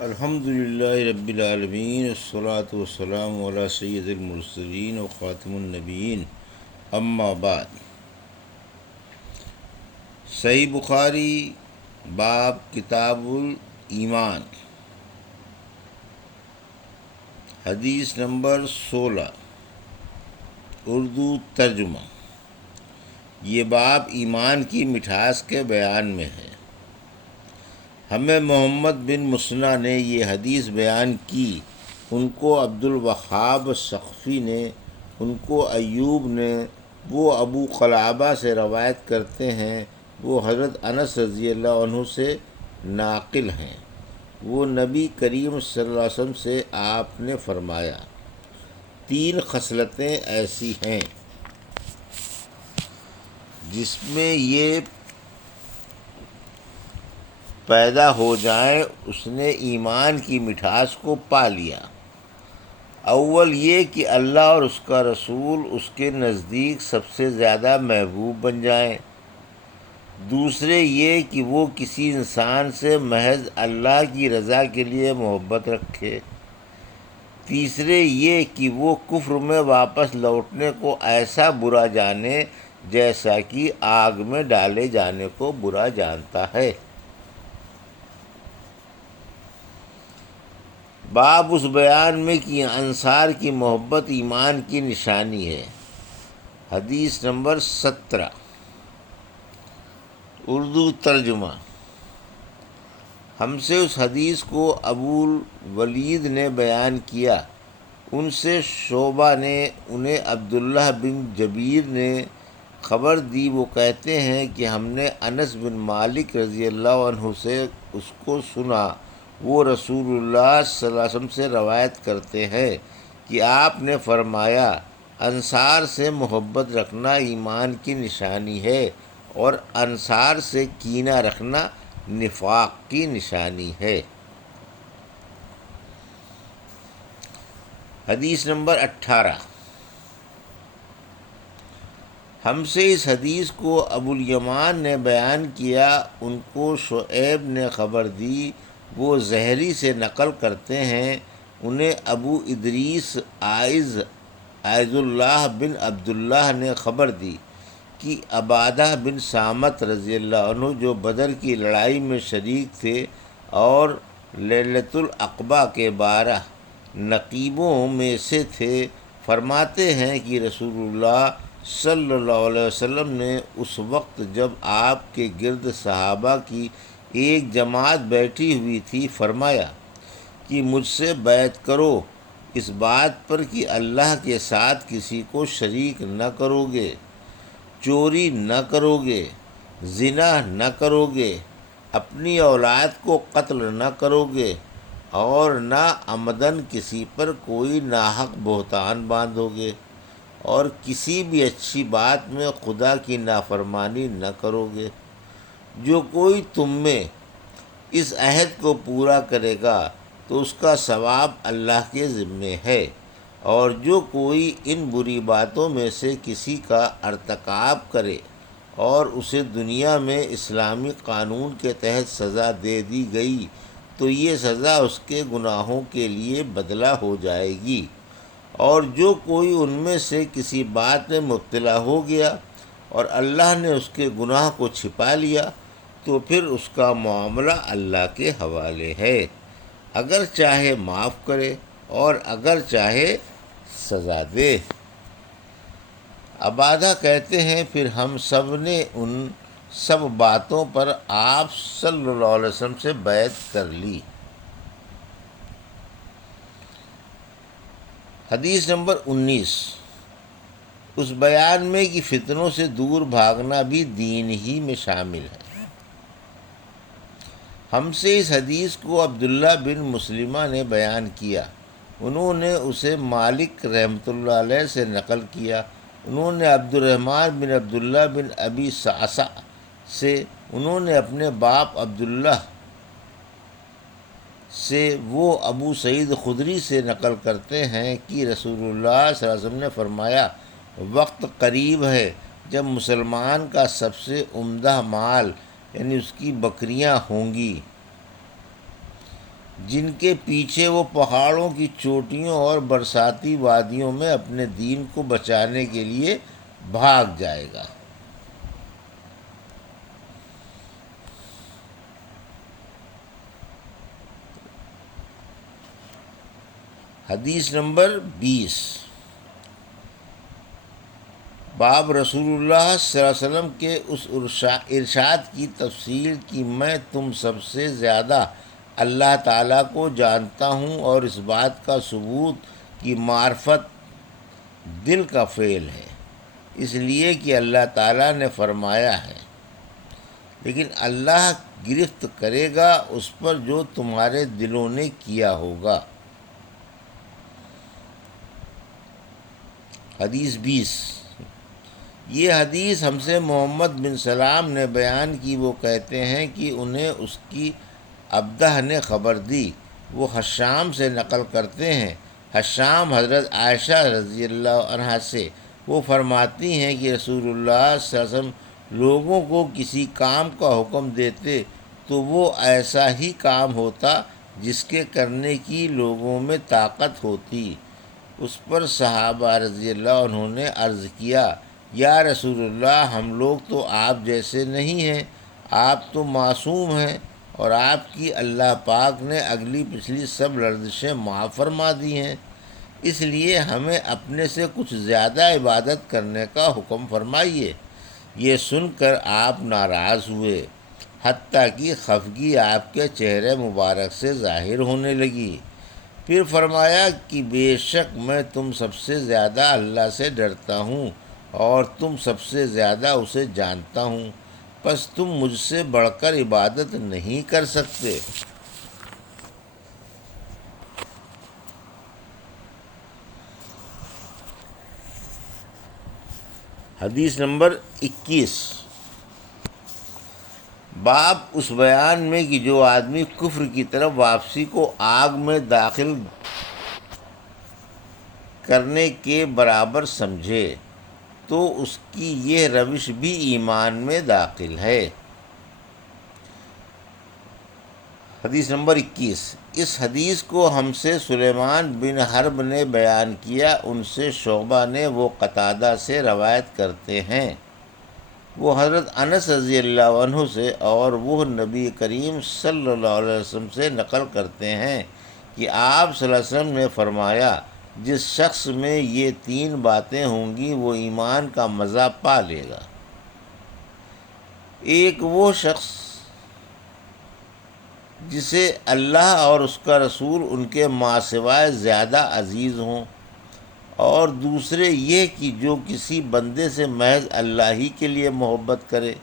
الحمد للہ رب العالمین والصلاة والسلام علی سید المرسلین و خاتم النبیین، اما بعد۔ صحیح بخاری باب کتاب الایمان، حدیث نمبر 16، اردو ترجمہ۔ یہ باب ایمان کی مٹھاس کے بیان میں ہے۔ ہمیں محمد بن مسنہ نے یہ حدیث بیان کی، ان کو عبد الوہاب ثقفی نے، ان کو ایوب نے، وہ ابو قلابہ سے روایت کرتے ہیں، وہ حضرت انس رضی اللہ عنہ سے ناقل ہیں۔ وہ نبی کریم صلی اللہ علیہ وسلم سے آپ نے فرمایا، 3 خصلتیں ایسی ہیں جس میں یہ پیدا ہو جائیں اس نے ایمان کی مٹھاس کو پا لیا۔ اول یہ کہ اللہ اور اس کا رسول اس کے نزدیک سب سے زیادہ محبوب بن جائیں۔ دوسرے یہ کہ وہ کسی انسان سے محض اللہ کی رضا کے لیے محبت رکھے۔ تیسرے یہ کہ وہ کفر میں واپس لوٹنے کو ایسا برا جانے جیسا کہ آگ میں ڈالے جانے کو برا جانتا ہے۔ باب اس بیان میں کہ انصار کی محبت ایمان کی نشانی ہے۔ حدیث نمبر 17، اردو ترجمہ۔ ہم سے اس حدیث کو ابو الولید نے بیان کیا، ان سے شعبہ نے، انہیں عبداللہ بن جبیر نے خبر دی، وہ کہتے ہیں کہ ہم نے انس بن مالک رضی اللہ عنہ سے اس کو سنا، وہ رسول اللہ صلی اللہ علیہ وسلم سے روایت کرتے ہیں کہ آپ نے فرمایا، انصار سے محبت رکھنا ایمان کی نشانی ہے اور انصار سے کینہ رکھنا نفاق کی نشانی ہے۔ حدیث نمبر 18، ہم سے اس حدیث کو ابو الیمان نے بیان کیا، ان کو شعیب نے خبر دی، وہ زہری سے نقل کرتے ہیں، انہیں ابو ادریس عائض اللہ بن عبداللہ نے خبر دی کہ عبادہ بن صامت رضی اللہ عنہ جو بدر کی لڑائی میں شریک تھے اور لیلۃ العقبہ کے 12 نقیبوں میں سے تھے، فرماتے ہیں کہ رسول اللہ صلی اللہ علیہ وسلم نے اس وقت جب آپ کے گرد صحابہ کی ایک جماعت بیٹھی ہوئی تھی، فرمایا کہ مجھ سے بیعت کرو اس بات پر کہ اللہ کے ساتھ کسی کو شریک نہ کرو گے، چوری نہ کرو گے، زنا نہ کرو گے، اپنی اولاد کو قتل نہ کرو گے، اور نہ عمدن کسی پر کوئی ناحق بہتان باندھو گے، اور کسی بھی اچھی بات میں خدا کی نافرمانی نہ کرو گے۔ جو کوئی تم میں اس عہد کو پورا کرے گا تو اس کا ثواب اللہ کے ذمے ہے، اور جو کوئی ان بری باتوں میں سے کسی کا ارتکاب کرے اور اسے دنیا میں اسلامی قانون کے تحت سزا دے دی گئی تو یہ سزا اس کے گناہوں کے لیے بدلہ ہو جائے گی، اور جو کوئی ان میں سے کسی بات میں مبتلا ہو گیا اور اللہ نے اس کے گناہ کو چھپا لیا تو پھر اس کا معاملہ اللہ کے حوالے ہے، اگر چاہے معاف کرے اور اگر چاہے سزا دے۔ عبادہ کہتے ہیں پھر ہم سب نے ان سب باتوں پر آپ صلی اللہ علیہ وسلم سے بیعت کر لی۔ حدیث نمبر 19، اس بیان میں کہ فتنوں سے دور بھاگنا بھی دین ہی میں شامل ہے۔ ہم سے اس حدیث کو عبداللہ بن مسلمہ نے بیان کیا، انہوں نے اسے مالک رحمۃ اللہ علیہ سے نقل کیا، انہوں نے عبد الرحمن بن عبداللہ بن ابی صعصع سے، انہوں نے اپنے باپ عبداللہ سے، وہ ابو سعید خدری سے نقل کرتے ہیں کہ رسول اللہ صلی اللہ علیہ وسلم نے فرمایا، وقت قریب ہے جب مسلمان کا سب سے عمدہ مال یعنی اس کی بکریاں ہوں گی، جن کے پیچھے وہ پہاڑوں کی چوٹیوں اور برساتی وادیوں میں اپنے دین کو بچانے کے لیے بھاگ جائے گا۔ حدیث نمبر 20، باب رسول اللہ صلی اللہ علیہ وسلم کے اس ارشاد کی تفصیل کہ میں تم سب سے زیادہ اللہ تعالیٰ کو جانتا ہوں، اور اس بات کا ثبوت کہ معرفت دل کا فعل ہے، اس لیے کہ اللہ تعالیٰ نے فرمایا ہے، لیکن اللہ گرفت کرے گا اس پر جو تمہارے دلوں نے کیا ہوگا۔ حدیث 20، یہ حدیث ہم سے محمد بن سلام نے بیان کی، وہ کہتے ہیں کہ انہیں اس کی ابدہ نے خبر دی، وہ حشام سے نقل کرتے ہیں، حشام حضرت عائشہ رضی اللہ عنہا سے، وہ فرماتی ہیں کہ رسول اللہ صلی اللہ علیہ وسلم لوگوں کو کسی کام کا حکم دیتے تو وہ ایسا ہی کام ہوتا جس کے کرنے کی لوگوں میں طاقت ہوتی۔ اس پر صحابہ رضی اللہ عنہ نے عرض کیا، یا رسول اللہ، ہم لوگ تو آپ جیسے نہیں ہیں، آپ تو معصوم ہیں، اور آپ کی اللہ پاک نے اگلی پچھلی سب لرزشیں معاف فرما دی ہیں، اس لیے ہمیں اپنے سے کچھ زیادہ عبادت کرنے کا حکم فرمائیے۔ یہ سن کر آپ ناراض ہوئے، حتیٰ کہ خفگی آپ کے چہرے مبارک سے ظاہر ہونے لگی۔ پھر فرمایا کہ بے شک میں تم سب سے زیادہ اللہ سے ڈرتا ہوں، اور تم سب سے زیادہ اسے جانتا ہوں، پس تم مجھ سے بڑھ کر عبادت نہیں کر سکتے۔ حدیث نمبر 21، باب اس بیان میں کہ جو آدمی کفر کی طرف واپسی کو آگ میں داخل کرنے کے برابر سمجھے تو اس کی یہ روش بھی ایمان میں داخل ہے۔ حدیث نمبر 21، اس حدیث کو ہم سے سلیمان بن حرب نے بیان کیا، ان سے شعبہ نے، وہ قتادہ سے روایت کرتے ہیں، وہ حضرت انس رضی اللہ عنہ سے، اور وہ نبی کریم صلی اللہ علیہ وسلم سے نقل کرتے ہیں کہ آپ صلی اللہ علیہ وسلم نے فرمایا، جس شخص میں یہ 3 باتیں ہوں گی وہ ایمان کا مزہ پا لے گا۔ ایک وہ شخص جسے اللہ اور اس کا رسول ان کے ماں سوائے زیادہ عزیز ہوں، اور دوسرے یہ کہ جو کسی بندے سے محض اللہ ہی کے لیے محبت کرے،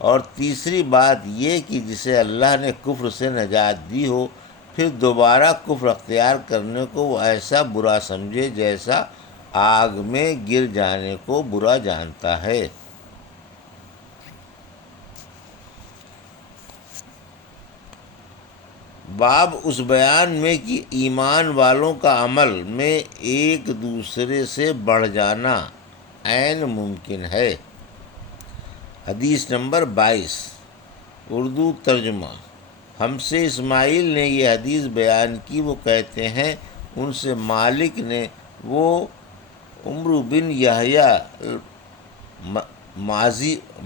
اور تیسری بات یہ کہ جسے اللہ نے کفر سے نجات دی ہو، پھر دوبارہ کفر اختیار کرنے کو وہ ایسا برا سمجھے جیسا آگ میں گر جانے کو برا جانتا ہے۔ باب اس بیان میں کہ ایمان والوں کا عمل میں ایک دوسرے سے بڑھ جانا عین ممکن ہے۔ حدیث نمبر 22، اردو ترجمہ، ہم سے اسماعیل نے یہ حدیث بیان کی، وہ کہتے ہیں ان سے مالک نے، وہ عمرو بن یحییٰ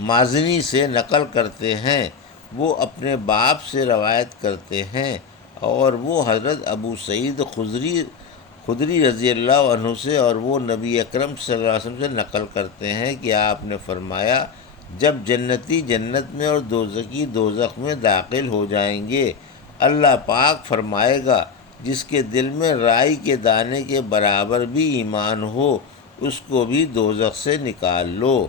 مازنی سے نقل کرتے ہیں، وہ اپنے باپ سے روایت کرتے ہیں، اور وہ حضرت ابو سعید خدری رضی اللہ عنہ سے، اور وہ نبی اکرم صلی اللہ علیہ وسلم سے نقل کرتے ہیں کہ آپ نے فرمایا، جب جنتی جنت میں اور دوزخی دوزخ میں داخل ہو جائیں گے، اللہ پاک فرمائے گا، جس کے دل میں رائی کے دانے کے برابر بھی ایمان ہو، اس کو بھی دوزخ سے نکال لو۔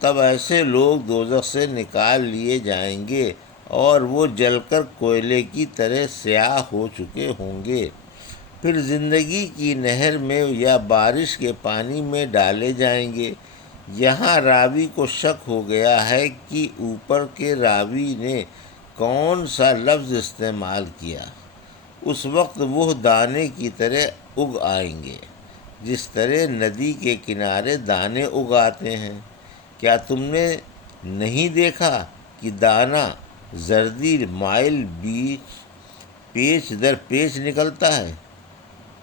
تب ایسے لوگ دوزخ سے نکال لیے جائیں گے، اور وہ جل کر کوئلے کی طرح سیاہ ہو چکے ہوں گے، پھر زندگی کی نہر میں یا بارش کے پانی میں ڈالے جائیں گے۔ یہاں راوی کو شک ہو گیا ہے کہ اوپر کے راوی نے کون سا لفظ استعمال کیا۔ اس وقت وہ دانے کی طرح اگ آئیں گے، جس طرح ندی کے کنارے دانے اگاتے ہیں۔ کیا تم نے نہیں دیکھا کہ دانہ زردی مائل بیچ پیچ در پیچ نکلتا ہے؟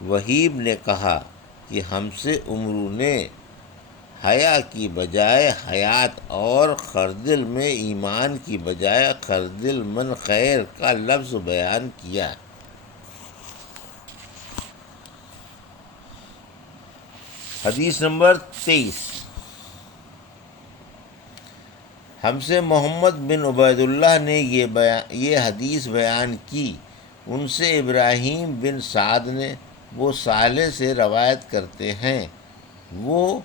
وہیب نے کہا کہ ہم سے عمرو نے حیا کی بجائے حیات اور خردل میں ایمان کی بجائے خردل من خیر کا لفظ بیان کیا۔ حدیث نمبر 23۔ ہم سے محمد بن عبید اللہ نے یہ حدیث بیان کی، ان سے ابراہیم بن سعد نے، وہ صالح سے روایت کرتے ہیں، وہ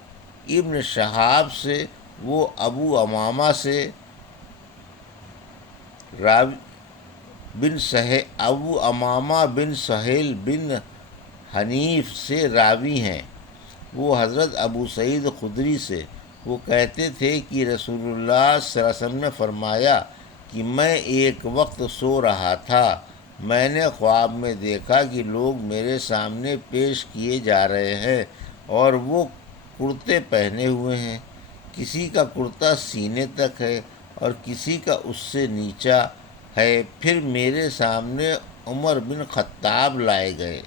ابن شہاب سے، وہ ابو امامہ سے ابو امامہ بن سہیل بن حنیف سے راوی ہیں، وہ حضرت ابو سعید خدری سے، وہ کہتے تھے کہ رسول اللہ صلی اللہ علیہ وسلم نے فرمایا کہ میں ایک وقت سو رہا تھا، میں نے خواب میں دیکھا کہ لوگ میرے سامنے پیش کیے جا رہے ہیں اور وہ کرتے پہنے ہوئے ہیں، کسی کا کرتا سینے تک ہے اور کسی کا اس سے نیچا ہے۔ پھر میرے سامنے عمر بن خطاب لائے گئے،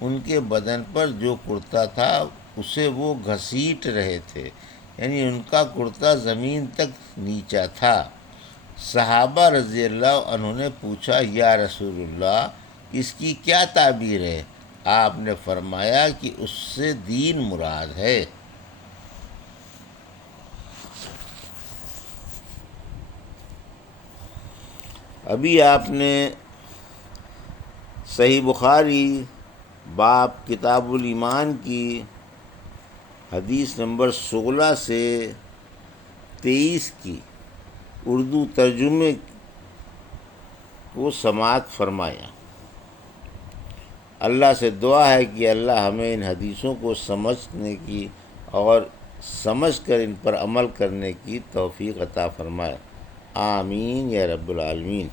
ان کے بدن پر جو کرتا تھا اسے وہ گھسیٹ رہے تھے، یعنی ان کا کرتا زمین تک نیچا تھا۔ صحابہ رضی اللہ عنہ نے پوچھا، یا رسول اللہ، اس کی کیا تعبیر ہے؟ آپ نے فرمایا کہ اس سے دین مراد ہے۔ ابھی آپ نے صحیح بخاری باب کتاب الایمان کی حدیث نمبر 16 سے 23 کی اردو ترجمے کو سماعت فرمایا۔ اللہ سے دعا ہے کہ اللہ ہمیں ان حدیثوں کو سمجھنے کی اور سمجھ کر ان پر عمل کرنے کی توفیق عطا فرمائے، آمین یا رب العالمین۔